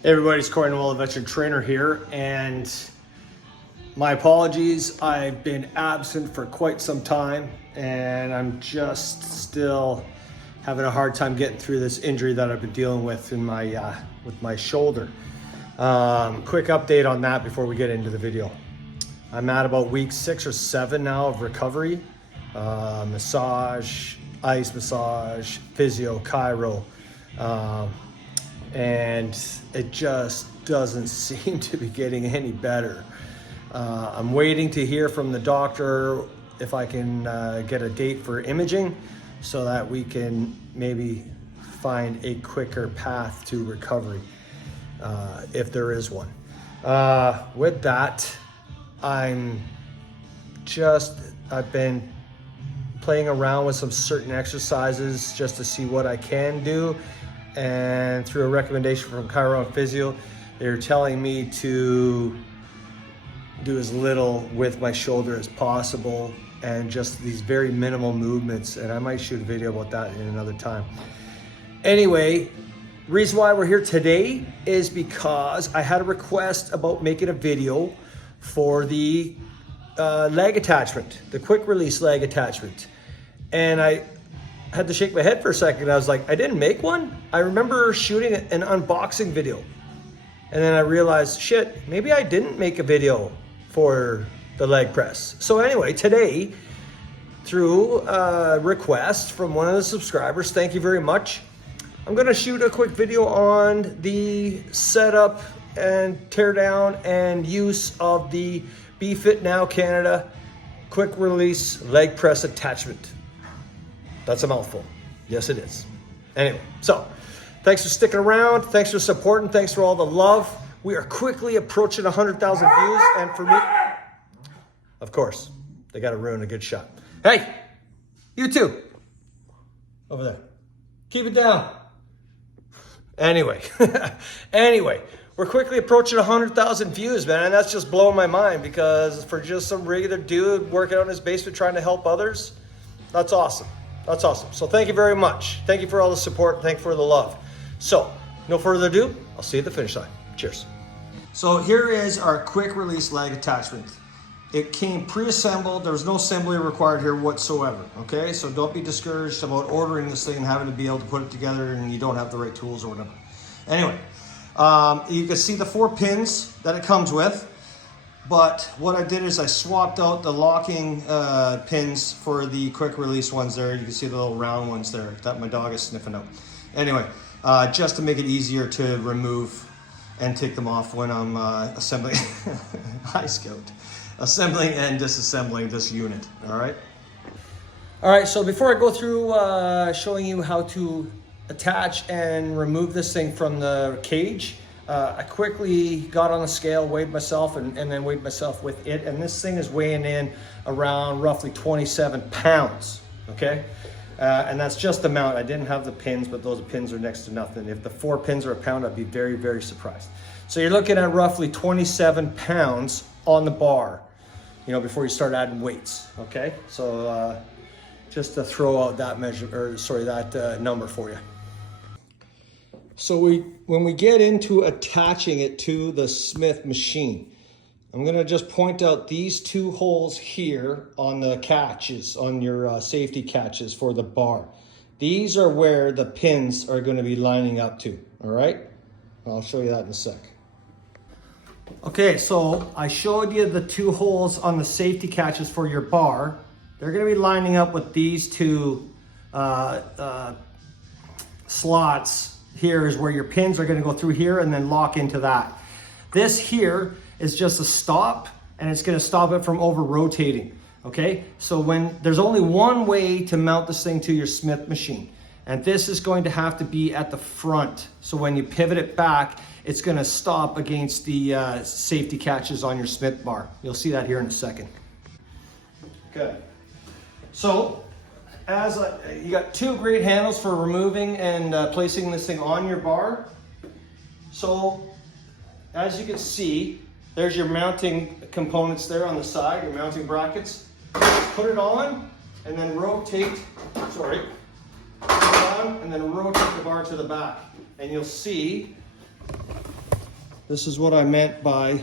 Hey everybody, it's Corey Noel, veteran trainer here, and my apologies. I've been absent for quite some time, and I'm just still having a hard time getting through this injury that I've been dealing with in my with my shoulder. Quick update on that before we get into the video. I'm at about week 6 or 7 now of recovery. Massage, ice massage, physio, chiro. And it just doesn't seem to be getting any better. I'm waiting to hear from the doctor if I can get a date for imaging so that we can maybe find a quicker path to recovery, if there is one. With that, I've been playing around with some certain exercises just to see what I can do. And through a recommendation from chiro and physio, they're telling me to do as little with my shoulder as possible and just these very minimal movements. And I might shoot a video about that in another time. Anyway, reason why we're here today is because I had a request about making a video for the leg attachment, the quick release leg attachment. And I had to shake my head for a second. I was like, I didn't make one? I remember shooting an unboxing video. And then I realized, shit, maybe I didn't make a video for the leg press. So anyway, today, through a request from one of the subscribers, thank you very much, I'm gonna shoot a quick video on the setup and teardown and use of the BeFitNow Canada quick release leg press attachment. That's a mouthful. Yes, it is. Anyway, so thanks for sticking around. Thanks for supporting. Thanks for all the love. We are quickly approaching 100,000 views. And for me, of course, they got to ruin a good shot. Hey, you too. Over there. Keep it down. Anyway, we're quickly approaching 100,000 views, man. And that's just blowing my mind because for just some regular dude working out in his basement trying to help others, that's awesome. That's awesome. So thank you very much. Thank you for all the support. Thank you for the love. So no further ado, I'll see you at the finish line. Cheers. So here is our quick release leg attachment. It came pre-assembled. There was no assembly required here whatsoever. Okay, so don't be discouraged about ordering this thing and having to be able to put it together and you don't have the right tools or whatever. Anyway, you can see the 4 pins that it comes with. But what I did is I swapped out the locking pins for the quick release ones there. You can see the little round ones there that my dog is sniffing out. Anyway, just to make it easier to remove and take them off when I'm assembling. Hi, Scout. Assembling and disassembling this unit, all right? All right, so before I go through showing you how to attach and remove this thing from the cage, I quickly got on the scale, weighed myself, and then weighed myself with it. And this thing is weighing in around roughly 27 pounds, okay? And that's just the mount. I didn't have the pins, but those pins are next to nothing. If the 4 pins are a pound, I'd be very, very surprised. So you're looking at roughly 27 pounds on the bar, you know, before you start adding weights, okay? So just to throw out that that number for you. So when we get into attaching it to the Smith machine, I'm gonna just point out these 2 holes here on the catches, on your safety catches for the bar. These are where the pins are gonna be lining up to, all right? I'll show you that in a sec. Okay, so I showed you the 2 holes on the safety catches for your bar. They're gonna be lining up with these 2 slots. Here is where your pins are going to go through here and then lock into that. This here is just a stop, and it's going to stop it from over rotating. Okay, so when there's only one way to mount this thing to your Smith machine, and this is going to have to be at the front. So when you pivot it back, it's going to stop against the safety catches on your Smith bar. You'll see that here in a second. Okay, so you got 2 great handles for removing and placing this thing on your bar. So as you can see, there's your mounting components there on the side, your mounting brackets. Put it on and then rotate, put it on and then rotate the bar to the back. And you'll see This is what I meant by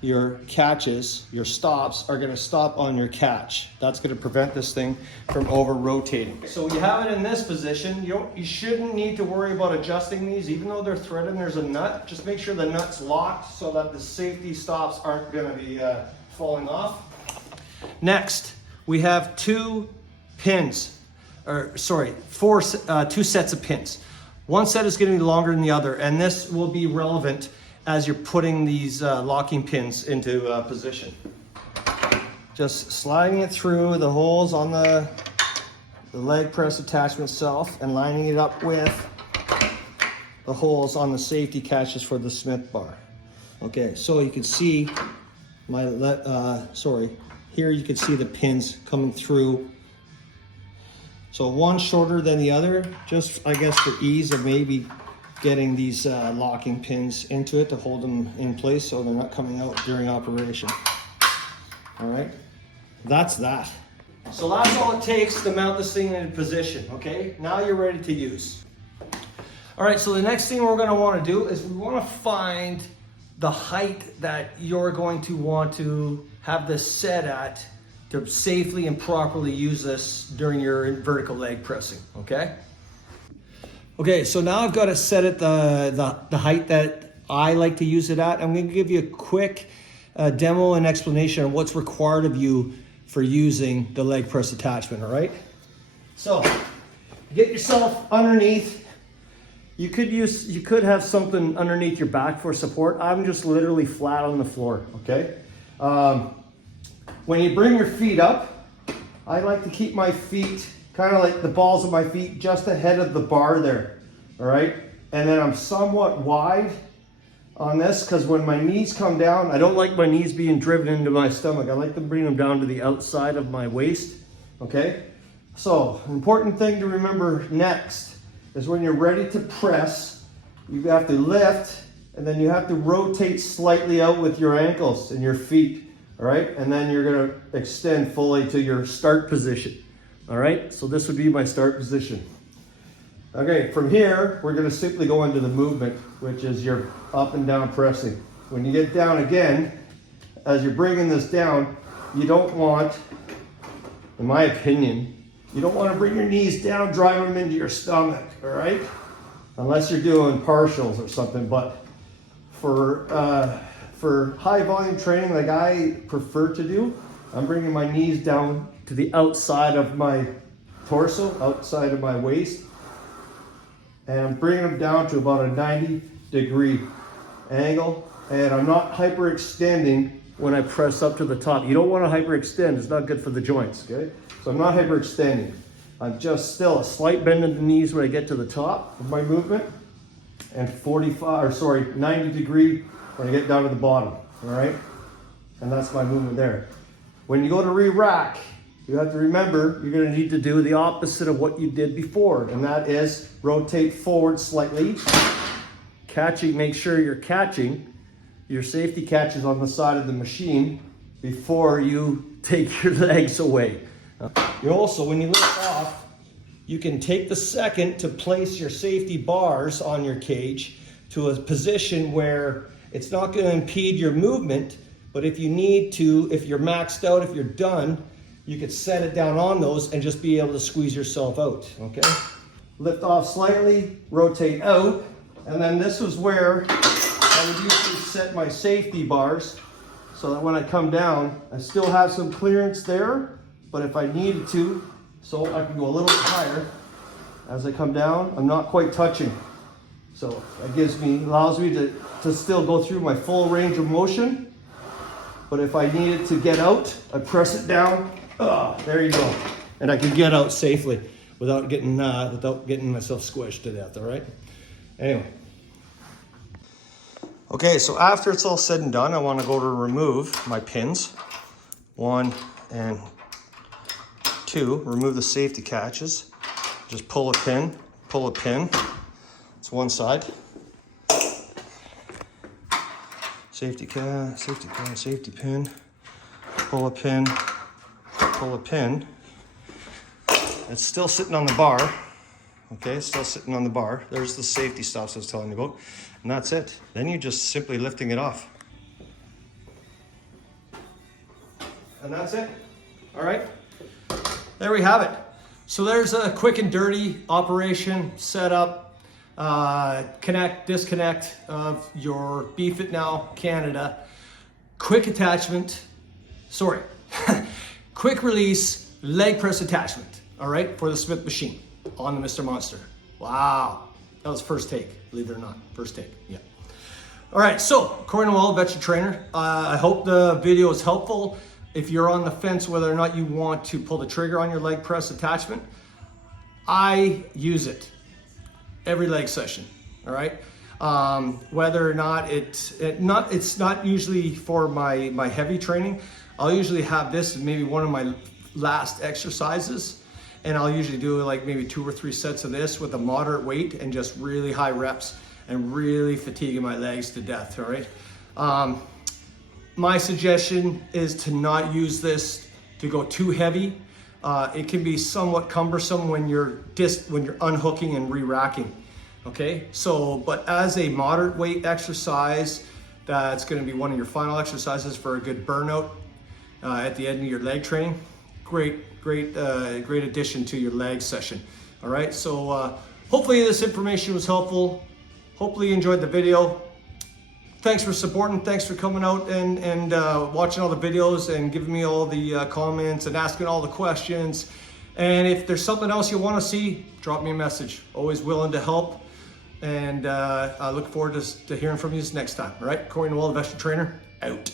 your catches, your stops are going to stop on your catch. That's going to prevent this thing from over rotating. So you have it in this position. You shouldn't need to worry about adjusting these, even though they're threaded and there's a nut. Just make sure the nut's locked so that the safety stops aren't going to be falling off. Next, we have two sets of pins. One set is going to be longer than the other, and this will be relevant as you're putting these locking pins into position. Just sliding it through the holes on the leg press attachment itself and lining it up with the holes on the safety catches for the Smith bar. Okay, so you can see here you can see the pins coming through. So one shorter than the other, just I guess for ease of maybe getting these locking pins into it to hold them in place so they're not coming out during operation. All right, that's that. So that's all it takes to mount this thing into position, okay? Now you're ready to use. All right, so the next thing we're gonna wanna do is we wanna find the height that you're going to want to have this set at to safely and properly use this during your vertical leg pressing, okay? Okay, so now I've got it set at the height that I like to use it at. I'm gonna give you a quick demo and explanation of what's required of you for using the leg press attachment, all right? So, get yourself underneath. You could have something underneath your back for support. I'm just literally flat on the floor, okay? When you bring your feet up, I like to keep my feet kind of like the balls of my feet just ahead of the bar there, all right? And then I'm somewhat wide on this because when my knees come down, I don't like my knees being driven into my stomach. I like to bring them down to the outside of my waist, okay? So, an important thing to remember next is when you're ready to press, you have to lift and then you have to rotate slightly out with your ankles and your feet, all right? And then you're gonna extend fully to your start position. All right, so this would be my start position. Okay, from here, we're gonna simply go into the movement, which is your up and down pressing. When you get down again, as you're bringing this down, you don't want, in my opinion, you don't wanna bring your knees down, drive them into your stomach, all right? Unless you're doing partials or something, but for high volume training like I prefer to do, I'm bringing my knees down to the outside of my torso, outside of my waist, and I'm bringing them down to about a 90-degree angle, and I'm not hyperextending when I press up to the top. You don't want to hyperextend, it's not good for the joints, okay? So I'm not hyperextending. I'm just still a slight bend in the knees when I get to the top of my movement, and 90-degree when I get down to the bottom, all right? And that's my movement there. When you go to re-rack, you have to remember you're gonna need to do the opposite of what you did before, and that is rotate forward slightly. Catching, make sure you're catching your safety catches on the side of the machine before you take your legs away. You also, when you lift off, you can take the second to place your safety bars on your cage to a position where it's not gonna impede your movement, but if you need to, if you're maxed out, if you're done, you could set it down on those and just be able to squeeze yourself out, okay? Lift off slightly, rotate out, and then this is where I would usually set my safety bars so that when I come down, I still have some clearance there, but if I needed to, so I can go a little bit higher. As I come down, I'm not quite touching. So that allows me to still go through my full range of motion. But if I needed to get out, I press it down. There you go. And I can get out safely without getting myself squished to death, all right? Anyway. Okay, so after it's all said and done, I want to go to remove my pins. 1 and 2, remove the safety catches. Just pull a pin. It's one side. Safety pin, pull a pin. It's still sitting on the bar. Okay, it's still sitting on the bar. There's the safety stops I was telling you about. And that's it. Then you're just simply lifting it off. And that's it. All right, there we have it. So there's a quick and dirty operation, setup, connect, disconnect of your BeFitNow Canada. Quick attachment, quick release leg press attachment, all right, for the Smith machine on the Mr. Monster. Wow, that was first take, believe it or not, first take, yeah. All right, so Cornwall, veteran trainer. I hope the video is helpful. If you're on the fence whether or not you want to pull the trigger on your leg press attachment, I use it every leg session, all right? Whether or not it's not usually for my heavy training. I'll usually have this as maybe one of my last exercises, and I'll usually do like maybe 2 or 3 sets of this with a moderate weight and just really high reps and really fatiguing my legs to death, all right? My suggestion is to not use this to go too heavy. It can be somewhat cumbersome when you're unhooking and re-racking. Okay, so but as a moderate weight exercise, that's going to be one of your final exercises for a good burnout at the end of your leg training. Great addition to your leg session. All right, so hopefully this information was helpful. Hopefully you enjoyed the video. Thanks for supporting, thanks for coming out and watching all the videos and giving me all the comments and asking all the questions. And if there's something else you want to see, drop me a message. Always willing to help. And I look forward to hearing from you next time. All right, Corey Noel, veteran trainer, out.